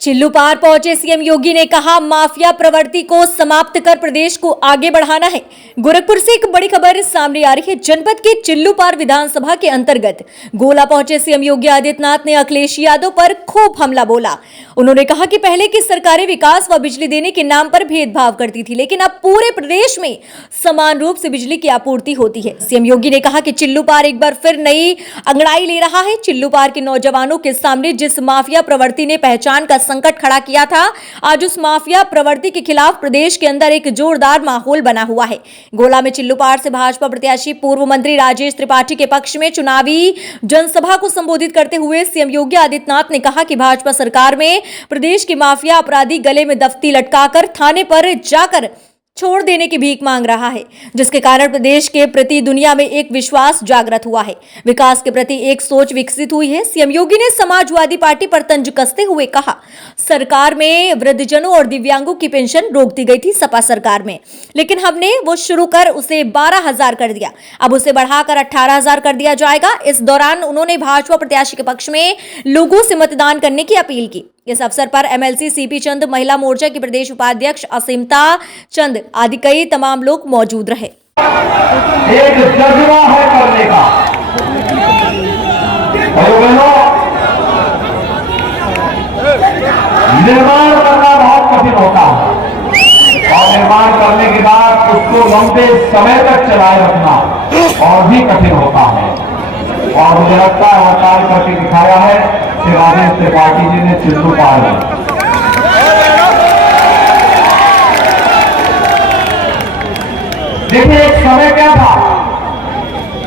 चिल्लू पार पहुंचे सीएम योगी ने कहा माफिया प्रवृत्ति को समाप्त कर प्रदेश को आगे बढ़ाना है। गोरखपुर से एक बड़ी खबर सामने आ रही है। जनपद के चिल्लू पार विधानसभा के अंतर्गत गोला पहुंचे सीएम योगी आदित्यनाथ ने अखिलेश यादव पर खूब हमला बोला। उन्होंने कहा कि पहले की सरकारें विकास व बिजली देने के नाम पर भेदभाव करती थी, लेकिन अब पूरे प्रदेश में समान रूप से बिजली की आपूर्ति होती है। सीएम योगी ने कहा कि चिल्लू पार एक बार फिर नई अंगड़ाई ले रहा है। चिल्लू पार के नौजवानों के सामने जिस माफिया प्रवृत्ति ने पहचान का संकट खड़ा किया था, आज उस माफिया प्रवृत्ति के खिलाफ प्रदेश के अंदर एक जोरदार माहौल बना हुआ है। गोला में चिल्लू पार से भाजपा प्रत्याशी पूर्व मंत्री राजेश त्रिपाठी के पक्ष में चुनावी जनसभा को संबोधित करते हुए सीएम योगी आदित्यनाथ ने कहा कि भाजपा सरकार में प्रदेश के माफिया अपराधी गले में दफ्ती लटकाकर थाने पर जाकर छोड़ देने की भीख मांग रहा है, जिसके कारण प्रदेश के प्रति दुनिया में एक विश्वास जागृत हुआ है। विकास के प्रति एक सोच विकसित हुई है। सीएम योगी ने समाजवादी पार्टी पर तंज कसते हुए कहा, सरकार में वृद्धजनों और दिव्यांगों की पेंशन रोक दी गई थी सपा सरकार में, लेकिन हमने वो शुरू कर उसे 12,000 कर दिया, अब उसे बढ़ाकर 18,000 कर दिया जाएगा। इस दौरान उन्होंने भाजपा प्रत्याशी के पक्ष में लोगों से मतदान करने की अपील की। इस अवसर पर एमएलसी सीपी चंद, महिला मोर्चा की प्रदेश उपाध्यक्ष असीमता चंद आदि कई तमाम लोग मौजूद रहे। एक जज्बा है करने का। निर्माण करना बहुत कठिन होता है और निर्माण करने के बाद उसको लंबे समय तक चलाए रखना और भी कठिन होता है। और मुझे लगता है वह कार्य करके दिखाया है श्री राजेश त्रिपाठी जी ने चिल्लू पार में। देखिए, एक समय क्या था,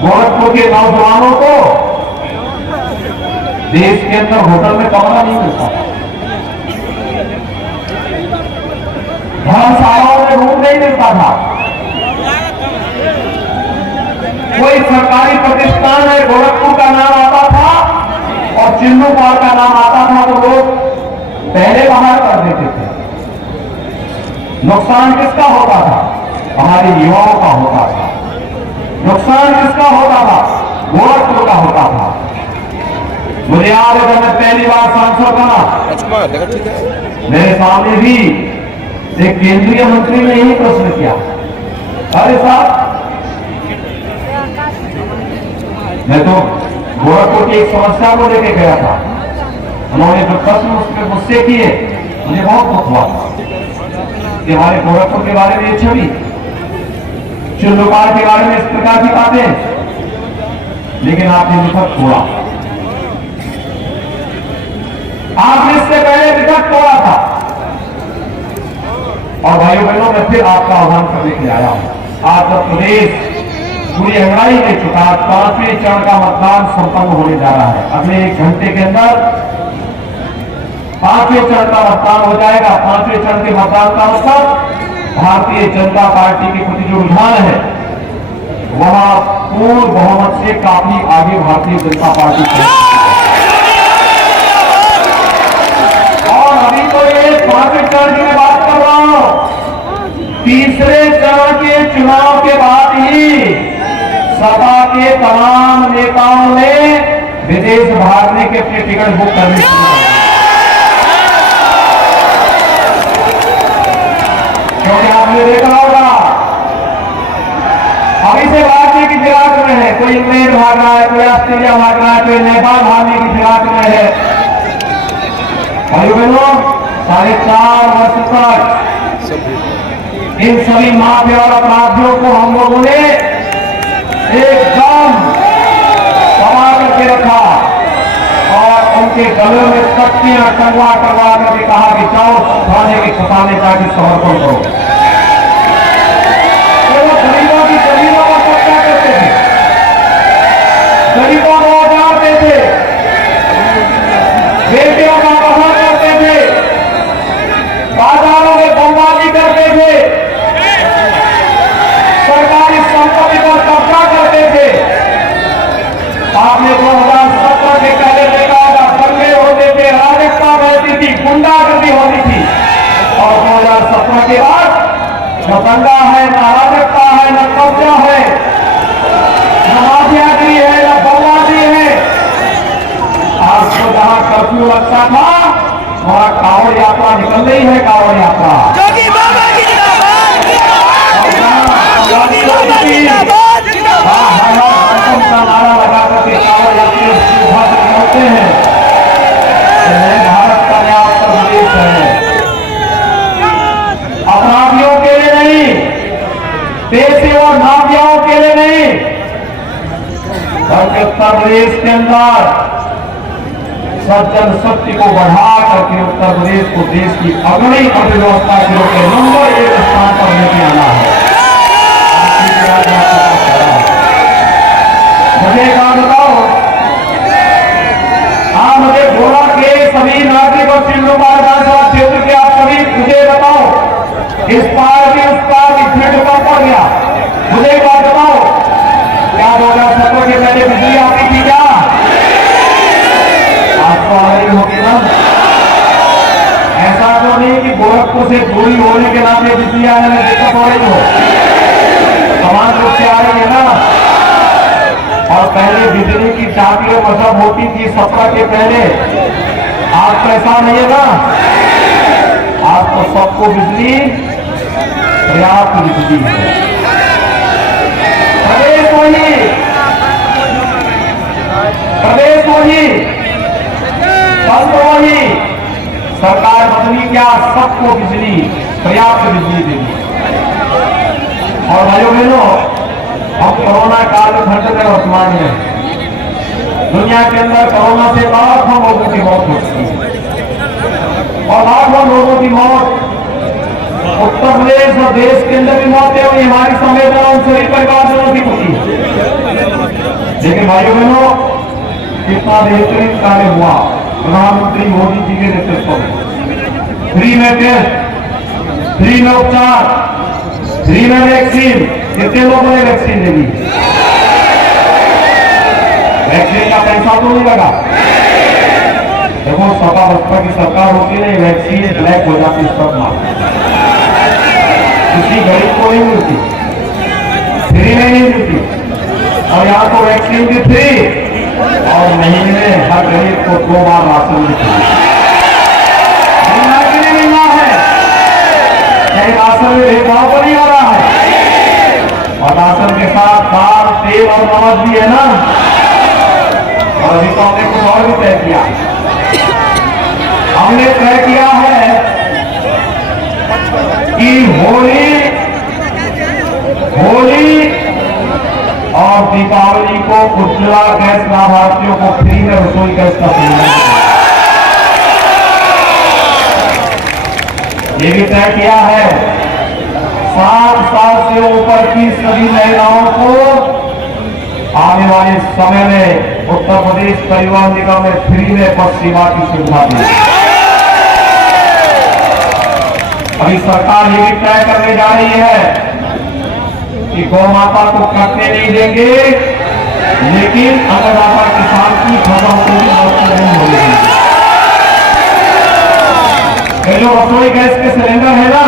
गोरखपुर के नौजवानों को देश के अंदर होटल में कमरा नहीं मिलता था, धर्मशालाओं में रूम नहीं मिलता था, कोई सरकारी प्रतिष्ठान है गोरखपुर का नाम आता था और चिल्लू पार का नाम आता था तो लोग पहले बाहर कर देते थे। नुकसान किसका होता था? हमारे युवाओं का होता था। नुकसान किसका होता था? गोरखपुर का होता था। मुझे याद है जब मैं पहली बार सांसद बना, मेरे सामने भी एक केंद्रीय मंत्री ने यही प्रश्न किया, अरे साहब, मैं तो गोरखपुर की एक समस्या को लेकर गया था, उन्होंने जो प्रश्न उसमें मुझसे किए, मुझे बहुत दुख हुआ कि हमारे गोरखपुर के बारे में ये छवि, चिल्लू पार के बारे में इस प्रकार की बातें, लेकिन आपने विपक्ष छोड़ा। आपने इससे पहले विपक्ष तोड़ा था। और भाइयों बहनों, मैं फिर आपका आह्वान करने के लिए आया हूं। आज जब प्रदेश पूरी अंगड़ाई ले चुका, 5वें चरण का मतदान संपन्न होने जा रहा है। अगले 1 घंटे के अंदर 5वें चरण का मतदान हो जाएगा। 5वें चरण के मतदान का मतलब भारतीय जनता पार्टी के प्रति जो रुझान है वह पूर्ण बहुमत से काफी आगे भारतीय जनता पार्टी है। और अभी तो ये 5वें चरण की मैं बात कर रहा हूं। तीसरे चरण के चुनाव के बाद ही सपा के तमाम नेताओं ने विदेश भागने के अपने टिकट बुक करने शुरू कर दिए, क्योंकि आपने देखा होगा अभी से भागने की फिराक में है, कोई इंग्लैंड भाग रहा है, कोई ऑस्ट्रेलिया भाग रहा है, कोई नेपाल भागने की फिराक में है। भाई बहनों, 4.5 वर्ष तक इन सभी माफिया और अपराधियों को हम लोगों ने एकदम दबा करके रखा और उनके गले में तख्तियां टंगवा करके कहा कि जाओ थाने के खजाने जाके समर्पण करो। तो वो गरीबों की जमीनों का कब्जा करते थे, गरीबों को उजाड़ते थे, बेटियों का बहा करते थे, बाजारों में बमबारी करते थे, सरकारी संपत्ति पर कब्जा करते थे। आपने 2017 के पहले देखा होगा, दंगे होते थे, अराजकता रहती थी, गुंडागर्दी होती थी। और 2017 के बाद न दंगा है, न अराजकता है, न कब्जा है, न माफियागिरी है, न बमबारी है। आज तो जहां कर्फ्यू लगता था हमारा कांवड़ यात्रा निकल रही है, कांवड़ यात्रा जोगी बाबा की जिंदाबाद जोगी बाबा जिंदाबाद का नारा लगा करके कांवड़ यात्री निकलते हैं। नए भारत का नया उत्तर प्रदेश है, अपराधियों के लिए नहीं, पेशेवर माफियाओं के लिए नहीं, बल्कि उत्तर प्रदेश के अंदर सज्जन शक्ति को बढ़ा करके उत्तर प्रदेश को देश की अग्रणी अर्थव्यवस्था के रूप में नंबर 1 स्थान पर लेके आना है। मुझे एक बात बताओ, मुझे गोला के सभी नागरिक और चिल्लू विधानसभा क्षेत्र के आप सभी मुझे बताओ, इस पार के उस पार इतने तो कम पड़ गया। मुझे एक बात बताओ, क्या 2017 के पहले बिजली आती थी क्या? आपको आ रही होगी ना? ऐसा तो नहीं कि गोरखपुर से दूरी होने के नाते बिजली आने में दिक्कत हो रही हो, समान रूप से आ रही है ना। और पहले बिजली की टाँकियों मतलब होती थी 17 के पहले, आज तो ऐसा नहीं है ना। आज तो सबको बिजली, पर्याप्त बिजली है। प्रदेश वही, तंत्र वही, सरकार बदली क्या, सबको बिजली, पर्याप्त बिजली देगी। और भाइयों बहनों, हम कोरोना काल में घटते वर्तमान में दुनिया के अंदर कोरोना से लाखों लोगों की मौत हो चुकी है, और लाखों लोगों की मौत उत्तर प्रदेश और देश के अंदर भी मौतें हुई, हमारी संवेदना उन सभी परिवारजनों की होती है। लेकिन भाइयों बहनों, कितना बेहतरीन कार्य हुआ प्रधानमंत्री मोदी जी के नेतृत्व में। फ्री में टेस्ट, फ्री में उपचार, फ्री में वैक्सीन, कितने लोगों ने वैक्सीन ले ली? वैक्सीन का पैसा तो नहीं लगा। देखो, सपा बसपा की सरकार होती है, वैक्सीन ब्लैक हो जाती, स्टॉक मार्केट किसी गरीब को नहीं मिलती, फ्री में नहीं मिलती। और यहाँ तो वैक्सीन भी फ्री, और महीने में हर गरीब को 2 बार राशन मिलता है। मिलना कि नहीं मिलना है? कहीं राशन में भेदभाव तो नहीं हो रहा है? और राशन के साथ दाल, तेल और नमक भी है ना। और अभी तो हमने कुछ और भी तय किया, हमने तय किया है कि होली और दीपावली को उज्ज्वला गैस लाभार्थियों को फ्री में रसोई गैस का सिलेंडर, ये भी तय किया है। 60 साल से ऊपर की सभी महिलाओं को आने वाले समय में उत्तर प्रदेश परिवहन निगम में फ्री में बस सेवा की सुविधा दी। अभी सरकार ये भी तय करने जा रही है कि गौ माता को कटने नहीं देंगे, लेकिन अन्नदाता किसान की फसल को भी नष्ट नहीं होगी। ये जो रसोई गैस के सिलेंडर है ना,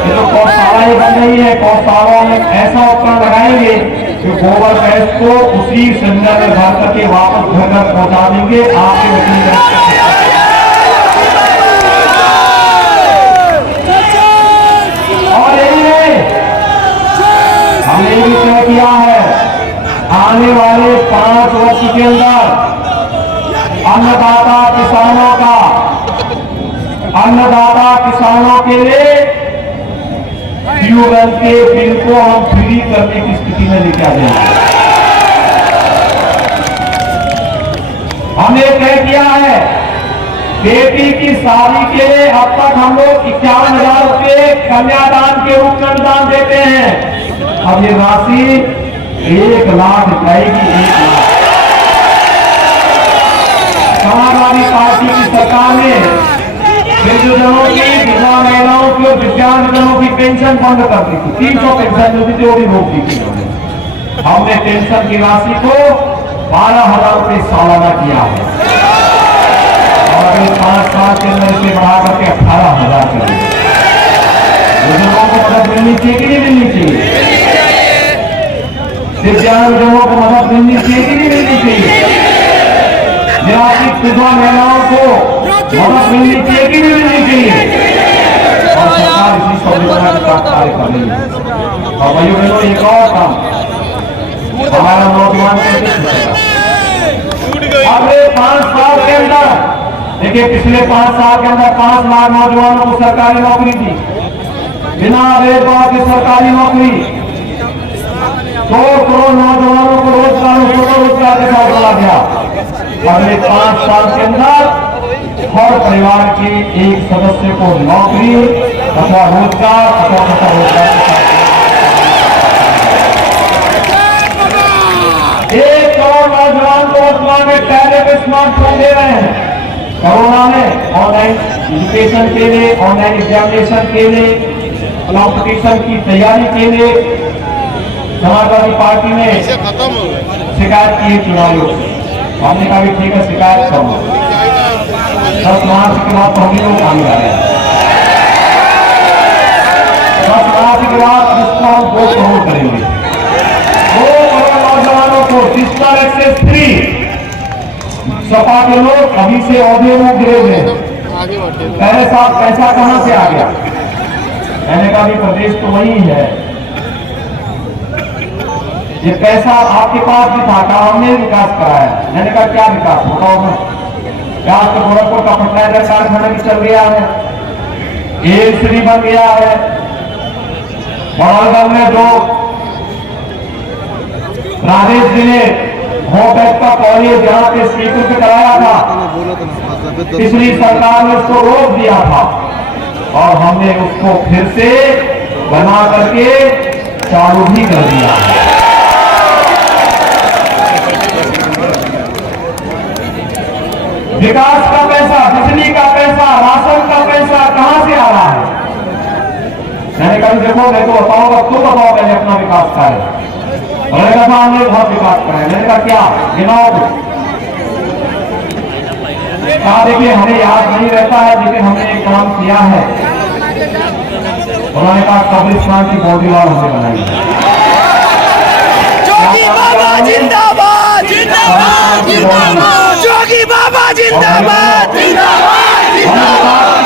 ये तो गौशाला ही बन रही है, गौशालाओं में ऐसा उपकरण लगाएंगे कि गोबर गैस को उसी सिलेंडर में भर करके वापस घर घर पहुंचा देंगे। आपके रसोई गैस और यही है, हमने भी तय किया है आने वाले 5 वर्ष के अंदर अन्नदाता किसानों के लिए ट्यूबवेल के बिल को हम फ्री करने की स्थिति में लेके आ जाएंगे। हमने तय किया है बेटी की शादी के लिए अब तक हम लोग 51,000 रुपये कन्यादान के रूप में अनुदान देते हैं। अब ये राशि 1 लाख जाएगी, 1 लाख। समाजवादी पार्टी की सरकार ने वृद्धजनों की, विधवा महिलाओं की और दिव्यांगजनों की पेंशन बंद कर दी थी। 300 पेंशन जो थी वो भी रोक दी थी। हमने पेंशन की राशि को 12,000 रुपये सालाना किया है, और अगले 5 साल के अंदर इसे बढ़ा करके 18,000 करेंगे। बुजुर्गों को मदद मिलनी चाहिए कि नहीं मिलनी चाहिए? दिव्यांगजनों को मदद मिलनी चाहिए कि नहीं मिलनी चाहिए? निराश्रित विधवा महिलाओं को मदद मिलनी चाहिए कि नहीं मिलनी चाहिए, और सरकार इसी संवेदना के साथ कार्य कर रही है। और भाइयों बहनों, एक और काम, हमारा नौजवान कैसे अगले 5 साल के अंदर, देखिए पिछले 5 साल के अंदर 5 लाख नौजवानों को सरकारी नौकरी दी, बिना भेदभाव की सरकारी नौकरी, 2 करोड़ नौजवानों को रोजगार स्वरोजगार के साथ जोड़ा गया। अगले 5 साल के अंदर हर परिवार के एक सदस्य को नौकरी अथवा रोजगार अथवा रोजगार के साथ 1 करोड़ नौजवान को वर्तमान में टैबलेट स्मार्टफोन दे रहे हैं। कोरोना में ऑनलाइन एजुकेशन के लिए, ऑनलाइन एग्जामिनेशन के लिए, कॉम्पिटिशन की तैयारी के लिए समाजवादी पार्टी ने शिकायत की है चुनाव आयोग से। हमने कहा भी ठीक है, शिकायत करो, 10 मार्च के बाद तो हम लोग काम कर रहे हैं। 10 मार्च के बाद इसको हम 2 करोड़ करेंगे। 2 करोड़ नौजवानों को डिजिटल एक्सेस फ्री। सपा के लोग अभी से ऑडियो में गिरे हुए, पहले साहब पैसा कहां से आ गया? मैंने कहा भी प्रदेश तो वही है, ये पैसा आपके पास भी था, कहा हमने विकास कराया। मैंने कहा क्या विकास बताओ मैं? विकास तो गोरखपुर का फर्टिलाइजर कारखाना भी चल गया है, एम्स भी बन गया है, बड़ौलगढ़ में जो राजेश जी ने होमटेक का कॉलेज जहां पे स्वीकृत पे कराया था, पिछली सरकार ने उसको रोक दिया था और हमने उसको फिर से बना करके चालू भी कर दिया। विकास का पैसा, बिजली का पैसा, राशन का पैसा कहां से आ रहा है? मैंने कहा देखो मैं तो बताऊंगा, तुम बताओ मैंने अपना विकास कार्य। मैंने कहा हमने बहुत विकास कराया। मैंने कहा क्या गिनाओ? कहा देखिए हमें याद नहीं रहता है, लेकिन हमने एक काम किया है। उन्होंने कहा कब्रिस्तान की बॉडी वॉल हमने बनाई है। जोगी बाबा जिंदाबाद, जिंदाबाद, जिंदाबाद, जोगी बाबा जिंदाबाद, जिंदाबाद,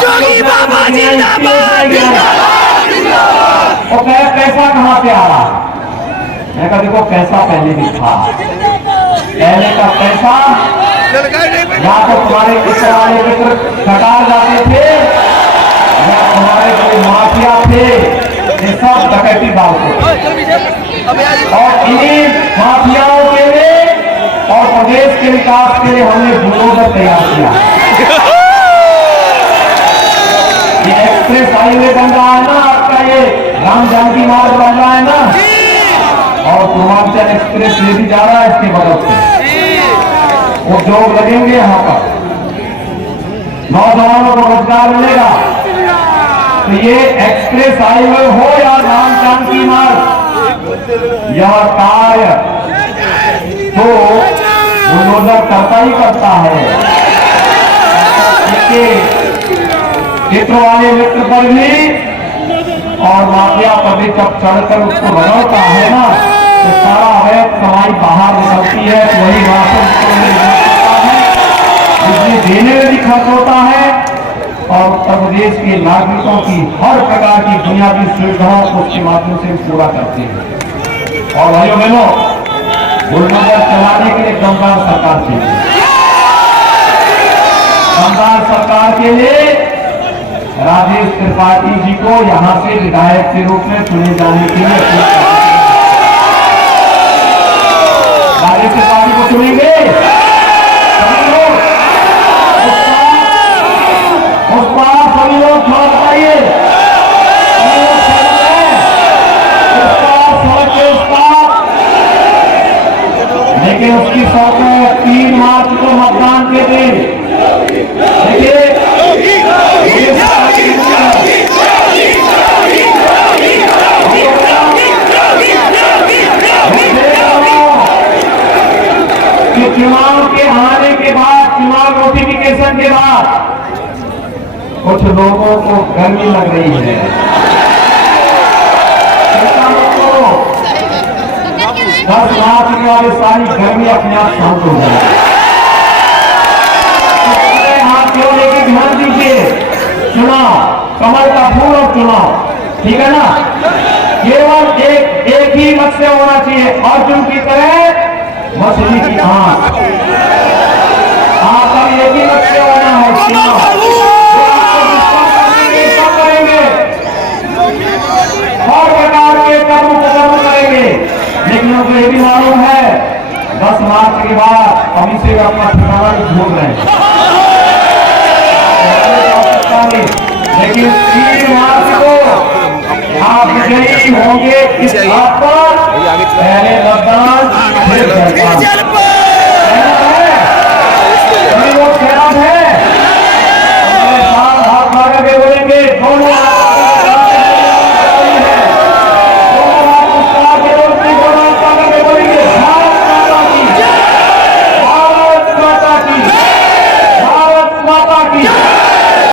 जोगी बाबा जिंदाबाद, जिंदाबाद, जिंदाबाद। और पैसा कहां से आ रहा? मैं कहा देखो पैसा पहले भी था, पहले का पैसा या तो तुम्हारे मित्र वाले मित्र कटार जाते थे या तुम्हारे कोई माफिया थे, ये सब डकैती डालते थे। और इन्हीं माफियाओं के लिए और प्रदेश के विकास के लिए हमने बुलडोजर तैयार किया। ये एक्सप्रेस हाईवे बन रहा है ना आपका, ये राम जानकी मार्ग बन रहा है ना, और पूर्वांचल एक्सप्रेस ये भी जा रहा है इसके बगल से। वो जोग लगेंगे यहाँ पर, नौजवानों को रोजगार मिलेगा। तो ये एक्सप्रेस हाईवे हो या राम जानकी मार्ग, यह कार्य तो बुलडोजर करता ही करता है। चित्र वाले मित्र पर भी और माफिया पर भी जब चढ़कर उसको रगड़ता है ना, तो सारा अवैध कमाई बाहर निकलती है। तो वही राशन बिजली देने में भी खर्च होता है और उत्तर प्रदेश के नागरिकों की हर प्रकार की बुनियादी सुविधाओं को उसके माध्यम से पूरा करते हैं। और भाइयों बहनों, बुलडोजर चलाने के लिए दमदार सरकार चाहिए। दमदार सरकार के लिए राजेश त्रिपाठी जी को यहां से विधायक के रूप में चुने जाने के लिए राजेश त्रिपाठी को चुनेंगे। उस पार सभी लोग छोड़ पाइए, लेकिन उसकी सौतें 3 मार्च को मतदान के दिन देखिए कि चुनाव के आने के बाद, चुनाव नोटिफिकेशन के बाद कुछ लोगों को गर्मी लग रही है। 10 मार्च के बाद सारी गर्मी अपने आप शांत हो जाएगी। हाथ केवल एक ही ध्यान दीजिए, चुनाव कमल का फूल और चुनाव, ठीक है ना। केवल एक ही मत से होना चाहिए, अर्जुन की तरह मछली की आंख। आपका एक ही मत से होना है, चुनाव सब करेंगे, हर प्रकार के कर्म करेंगे, लेकिन उनको ये भी मालूम है 10 मार्च के बाद हम इसे अपना ठिकाना भूल रहे हैं, लेकिन 3 मार्च को आप विजयी होंगे इस बात पर, पहले मतदान फिर